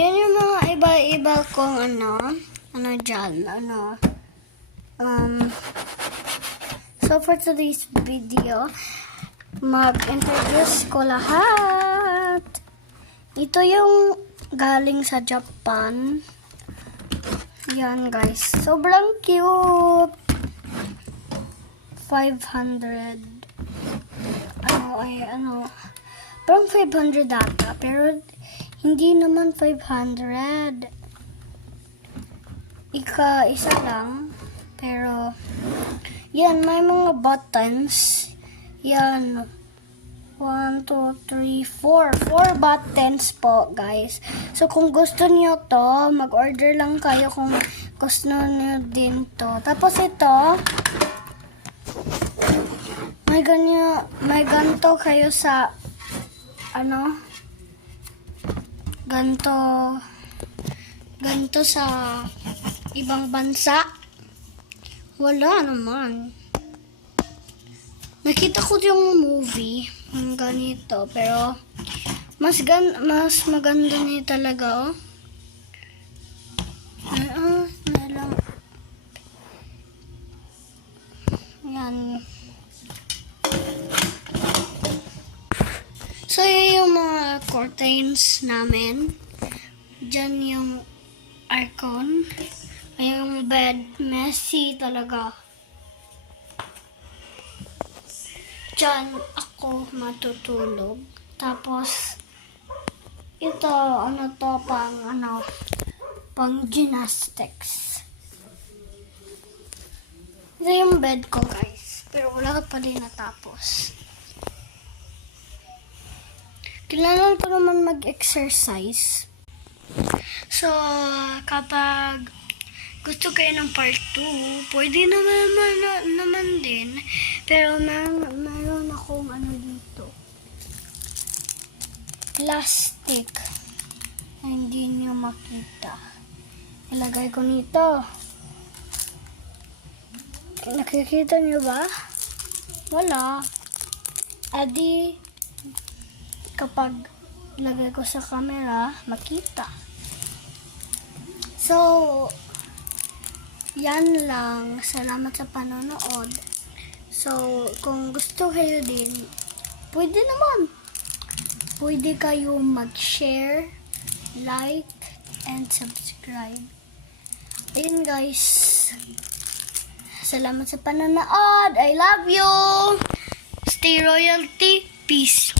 Ayan yung mga iba-iba kong ano, ano dyan, ano. Um, so for today's video, mag-introduce ko lahat. Ito yung galing sa Japan. Yan guys, sobrang cute. 500 ano ay ano parang 500 data pero hindi naman 500 ika isa lang. Pero yan may mga buttons. Yan. 1, 2, 3, 4 4 buttons po guys. So kung gusto niyo to mag order lang kayo kung gusto niyo din to. Tapos ito may ganyo, may ganto kayo sa ano? Ganto ganto sa ibang bansa? Wala naman. Nakita ko yung movie ng ganito pero mas gan mas maganda niya talaga oh. Ah, lang. Yan. So, yun yung mga curtains namin. Diyan yung aircon. Ay, yung bed. Messy talaga. Diyan ako matutulog. Tapos, ito, ano to, pang, ano, pang gymnastics. Ito yung bed ko, guys. Pero wala pa din natapos. Kailangan ko naman mag-exercise. So, kapag gusto kayo ng part 2, pwede naman, naman, naman din. Pero meron, meron akong ano dito. Plastic. Hindi niyo makita. Ilagay ko nito. Nakikita niyo ba? Wala. Adi, kapag ilagay ko sa camera, makita. So, yan lang. Salamat sa panonood. So, kung gusto kayo din, pwede naman. Pwede kayo mag-share, like, and subscribe. Ayun guys. Salamat sa panonood. I love you. Stay royalty. Peace.